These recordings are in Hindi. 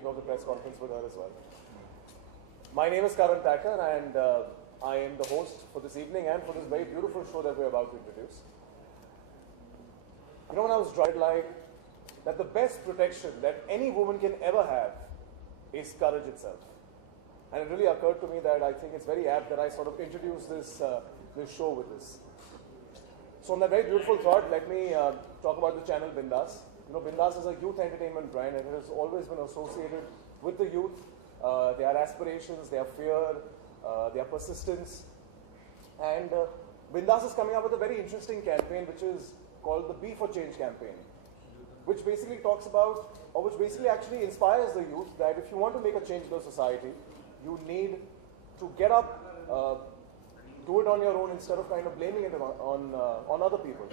kicking off the press conference with her as well. My name is Karan Thacker, and I am the host for this evening and for this very beautiful show that we're about to introduce. You know, when I was driving, like that the best protection that any woman can ever have is courage itself. And it really occurred to me that I think it's very apt that I sort of introduce this show with this. So on that very beautiful thought, let me talk about the channel Bindaas. You know, Bindaas is a youth entertainment brand, and it has always been associated with the youth, their aspirations, their fear, their persistence. And Bindaas is coming up with a very interesting campaign, which is called the Be for Change campaign, which basically talks about, or which basically actually inspires the youth that if you want to make a change in the society, you need to get up, do it on your own instead of kind of blaming it on other people.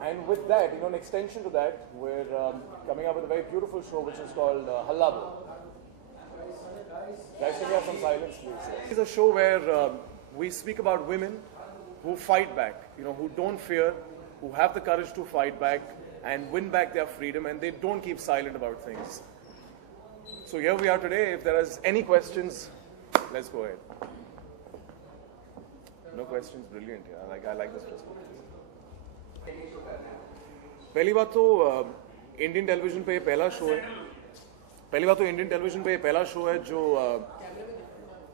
And with that, you know, an extension to that, we're coming up with a very beautiful show which is called Hallabo. Guys, can we have some silence, please? It's a show where we speak about women who fight back, you know, who don't fear, who have the courage to fight back and win back their freedom, and they don't keep silent about things. So here we are today. If there is any questions, let's go ahead. No questions, brilliant. Yeah, I like this press conference. पहली बात तो इंडियन टेलीविजन पे ये पहला शो है. पहली बात तो इंडियन टेलीविजन पे ये पहला शो है जो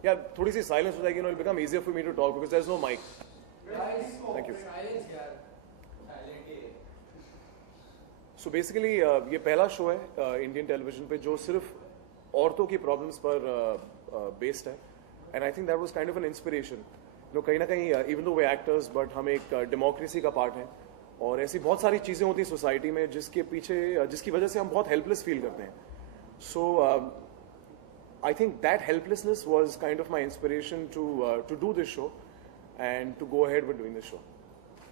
यार थोड़ी सी साइलेंस हो जाएगी, you know, it'll become easier for me to talk because there's no mic. Thank you. So basically ये पहला शो है इंडियन टेलीविजन पे जो सिर्फ औरतों की प्रॉब्लम्स पर बेस्ड है, and I think that was kind of an inspiration. No कहीं ना कहीं even though way actors, but हम एक डेमोक्रेसी का पार्ट हैं, और ऐसी बहुत सारी चीज़ें होती हैं सोसाइटी में जिसके पीछे, जिसकी वजह से हम बहुत हेल्पलेस फील करते हैं. So I think that helplessness was kind of my inspiration to do this show and to go ahead with doing this show.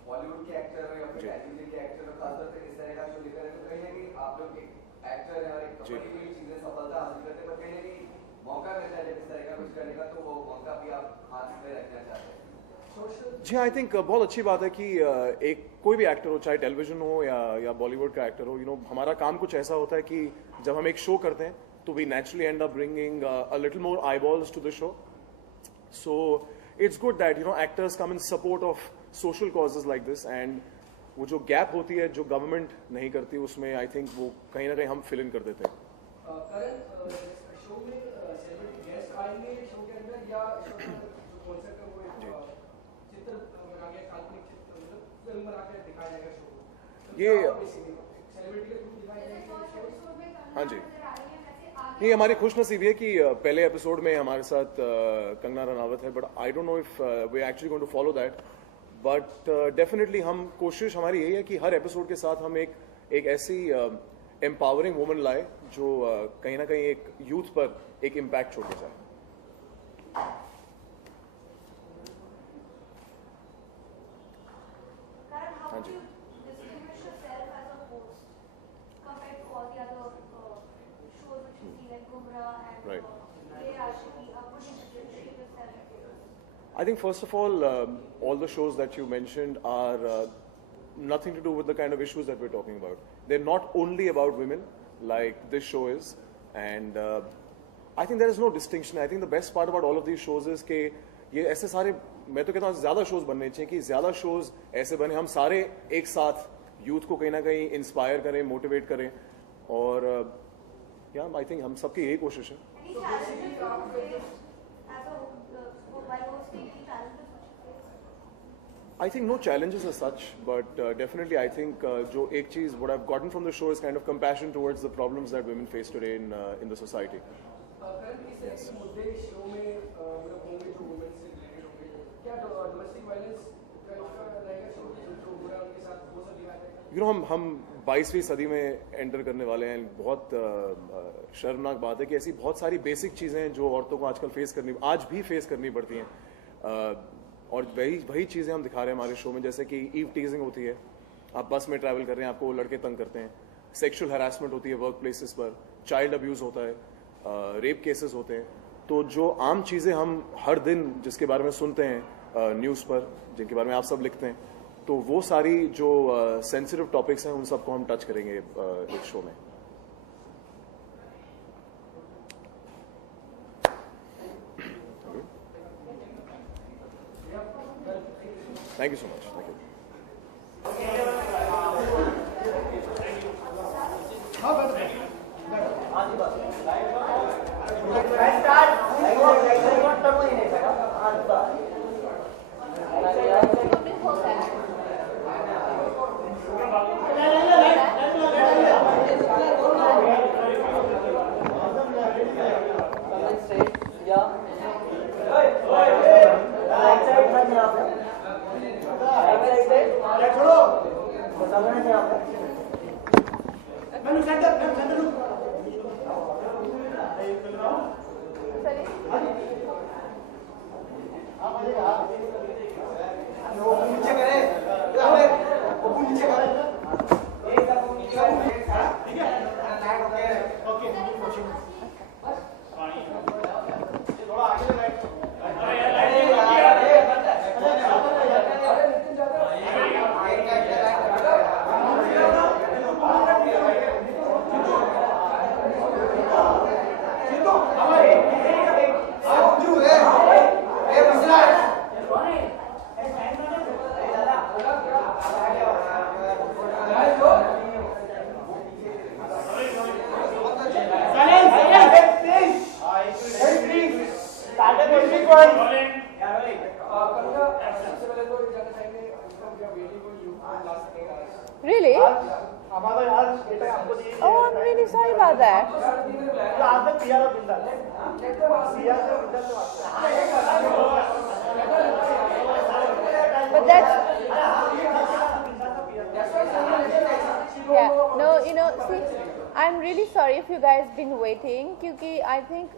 Bollywood के एक्टर या फिर टेलीविजन के एक्टर और खासतौर से इस तरह का शो लेकर तो कहीं ना कहीं आप लोग एक एक्टर है और एक बड़ी बड़ी चीजें सफलता हासिल करते हैं, पर कहीं ना कहीं मौका मिलता है जब इस तरह का कुछ करने का, तो वो मौका भी आप हाथ में रखना चाहते हैं. जी, आई थिंक बहुत अच्छी बात है कि एक कोई भी एक्टर हो, चाहे टेलीविजन हो या बॉलीवुड का एक्टर हो, यू नो, हमारा काम कुछ ऐसा होता है कि जब हम एक शो करते हैं तो we naturally end up bringing a little more eyeballs to the show. So it's good that, you know, actors come in support of social causes like this, and वो जो गैप होती है जो गवर्नमेंट नहीं करती, उसमें आई थिंक वो कहीं ना कहीं हम फिल इन कर देते हैं. ये हाँ जी, ये हमारी खुशनसीबी है कि पहले एपिसोड में हमारे साथ कंगना रनावत है, but I don't know if we actually going to follow that, but definitely हम कोशिश हमारी यही है कि हर एपिसोड के साथ हम एक ऐसी एम्पावरिंग वुमन लाए जो कहीं ना कहीं एक यूथ पर एक इम्पैक्ट छोड़ के जाए. हाँ जी. Right. I think first of all the shows that you mentioned are nothing to do with the kind of issues that we're talking about. They're not only about women like this show is, and I think there is no distinction. I think the best part about all of these shows is कि ये ऐसे सारे, मैं तो कहता हूँ ज़्यादा शोज बनने चाहिए, कि ज़्यादा शोज ऐसे बने, हम सारे एक साथ यूथ को कहीं ना कहीं इंस्पायर करें, मोटिवेट करें, और या आई थिंक हम सबकी यही कोशिश है. I think no challenges as such, but definitely I think जो एक चीज़ what I've gotten from the show is kind of compassion towards the problems that women face today in the society. Yes. You know, हम 22वीं सदी में एंटर करने वाले हैं. बहुत शर्मनाक बात है कि ऐसी बहुत सारी बेसिक चीज़ें हैं जो औरतों को आजकल आज भी फेस करनी पड़ती हैं, और वही चीज़ें हम दिखा रहे हैं हमारे शो में, जैसे कि ईव टीजिंग होती है, आप बस में ट्रैवल कर रहे हैं, आपको लड़के तंग करते हैं, सेक्सुअल हैरासमेंट होती है वर्क प्लेसेस पर, चाइल्ड अब्यूज़ होता है, रेप केसेस होते हैं. तो जो आम चीज़ें हम हर दिन जिसके बारे में सुनते हैं न्यूज़ पर, जिनके बारे में आप सब लिखते हैं, तो वो सारी जो सेंसिटिव टॉपिक्स हैं उन सबको हम टच करेंगे इस शो में. Thank you so much. Thank you. Really? Oh, I'm really sorry about that. But that's... Yeah, no, you know, see, I'm really sorry if you guys been waiting, क्योंकि I think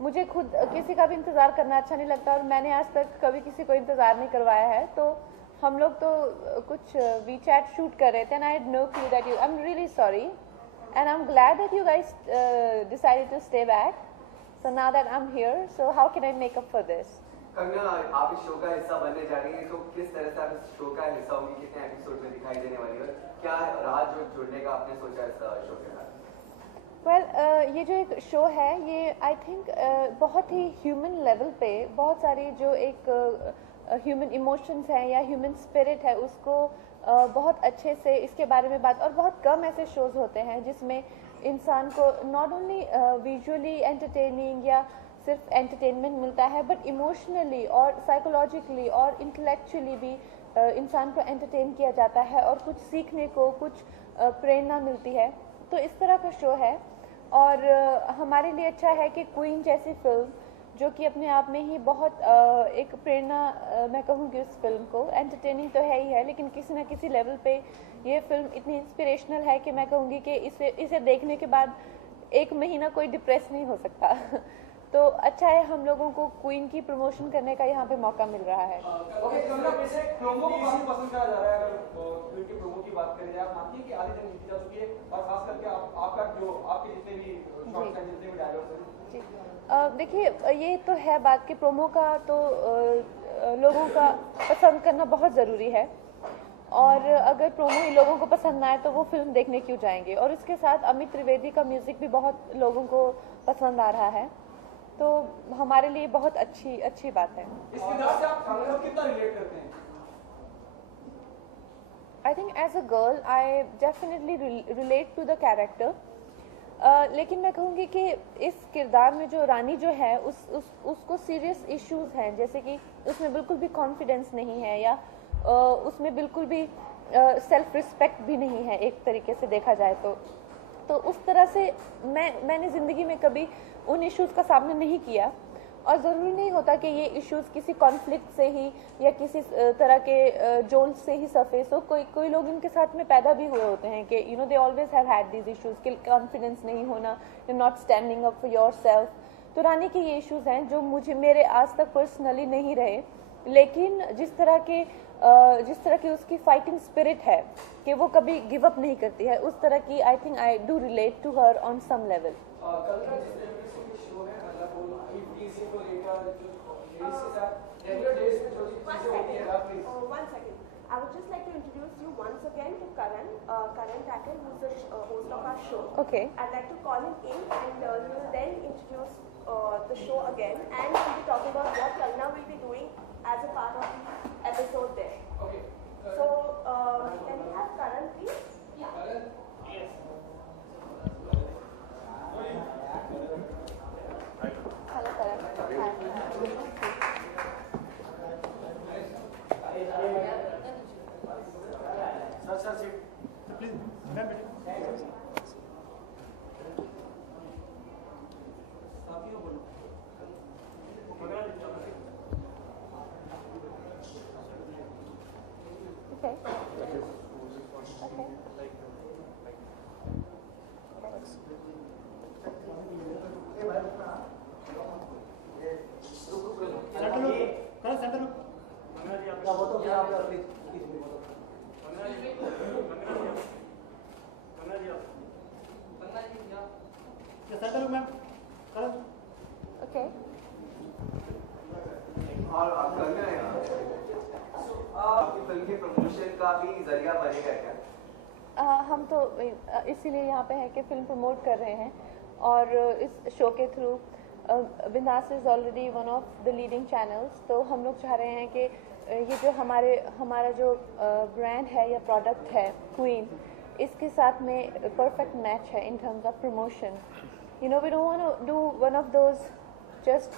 मुझे खुद किसी का भी इंतज़ार करना अच्छा नहीं लगता और मैंने आज तक कभी किसी को इंतज़ार नहीं करवाया है, तो हम लोग तो कुछ WeChat शूट कर रहे थे and I had no clue that you... I'm really sorry and I'm glad that you guys decided to stay back. So now that I'm here, so how can I make up for this? Kangana, आप इस शो का हिस्सा बनने जा रही हैं, तो किस तरह से आप इस शो का हिस्सा होंगी, कितने एपिसोड में दिखाई देने वाली है, क्या राज जो जुड़ने का आपने सोचा इस शो के साथ? Well, ये जो एक शो है, ये आई थिंक बहुत ही ह्यूमन लेवल पे बहुत सारी जो एक ह्यूमन इमोशंस हैं या ह्यूमन स्पिरिट है उसको बहुत अच्छे से इसके बारे में बात, और बहुत कम ऐसे शोज होते हैं जिसमें इंसान को नॉट ओनली विजुअली एंटरटेनिंग या सिर्फ एंटरटेनमेंट मिलता है बट इमोशनली और साइकोलॉजिकली और इंटेलेक्चुअली भी इंसान को एंटरटेन किया जाता है और कुछ सीखने को, कुछ प्रेरणा मिलती है। तो इस तरह का शो है और हमारे लिए अच्छा है कि क्वीन जैसी फिल्म जो कि अपने आप में ही बहुत एक प्रेरणा, मैं कहूँगी उस फिल्म को, एंटरटेनिंग तो है ही है लेकिन किसी न किसी लेवल पे ये फिल्म इतनी इंस्पिरेशनल है कि मैं कहूँगी कि इसे देखने के बाद एक महीना कोई डिप्रेस नहीं हो सकता। तो अच्छा है, हम लोगों को क्वीन की प्रमोशन करने का यहाँ पे मौका मिल रहा है। ओके, प्रोमो को काफी पसंद करा जा रहा है। अगर क्वीन के प्रोमो की बात करें जाए, आप मानती हैं कि आधी जंग जीती जा चुकी है और खास करके आपका जो आपके जितने भी शॉट्स हैं, जितने भी डायलॉग्स हैं? देखिए, ये तो है बात कि प्रोमो का तो लोगों का पसंद करना बहुत ज़रूरी है और अगर प्रोमो ही लोगों को पसंद ना आए तो वो फिल्म देखने क्यों जाएंगे। और इसके साथ अमित त्रिवेदी का म्यूज़िक भी बहुत लोगों को पसंद आ रहा है, तो हमारे लिए बहुत अच्छी बात है। इस किरदार से आप कंगना कितना रिलेट करते हैं? I think as a girl I definitely relate to the character, लेकिन मैं कहूँगी कि इस किरदार में जो रानी जो है उसको सीरियस इश्यूज हैं, जैसे कि उसमें बिल्कुल भी कॉन्फिडेंस नहीं है या उसमें बिल्कुल भी सेल्फ रिस्पेक्ट भी नहीं है एक तरीके से देखा जाए तो उस तरह से मैंने ज़िंदगी में कभी उन इश्यूज़ का सामना नहीं किया और ज़रूरी नहीं होता कि ये इश्यूज़ किसी कॉन्फ्लिक्ट से ही या किसी तरह के जोल से ही सरफेस हो। कोई लोग इनके साथ में पैदा भी हुए होते हैं कि you know they always have had these issues कि कॉन्फिडेंस नहीं होना, you not standing up for your self. तो रानी के ये इश्यूज़ हैं जो मेरे आज तक पर्सनली नहीं रहे, लेकिन जिस तरह की उसकी फाइटिंग स्पिरिट है कि वो कभी गिव अप नहीं करती है, उस तरह की I think I do relate to her on some level. One second. I would just like to introduce you once again to Karan Tackle, who's the host of our show. Okay. I'd like to call him in and he will then introduce the show again and we'll be talking about what Kangana will be doing as a part of the episode there. Okay. So, can we have Karan, please? Hello, Karan. Sir, sit. Please, ma'am, Okay. Okay. Centre look, करो centre look. Centre look ma'am, करो। Okay. और आप कर रहे हैं आपकी फिल्म के प्रमोशन का भी जरिया बनेगा क्या? हम तो इसीलिए यहाँ पे हैं कि फिल्म प्रमोट कर रहे हैं और इस शो के थ्रू बिंदास is already one of the leading channels, तो हम लोग चाह रहे हैं कि ये जो हमारा जो ब्रांड है या प्रोडक्ट है क्वीन, इसके साथ में परफेक्ट मैच है in terms of promotion. You know, we don't want to do one of those just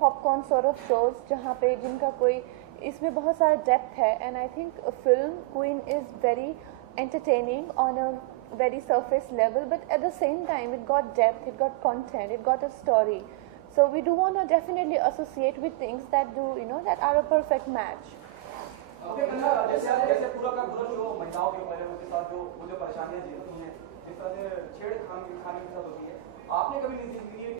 popcorn sort of shows जहाँ पे जिनका कोई इसमें बहुत सारा डेप्थ है. And I think film queen is very entertaining on a very surface level, but at the same time it got depth, it got content, it got a story. So we do want to definitely associate with things that do, that are a perfect match. Okay, जैसे पूरा का पूरा शो महिलाओं के ऊपर है, उनके साथ जो परेशानियां झेलती हैं, जिस तरह से छेड़खानी के साथ होती है, आपने कभी नहीं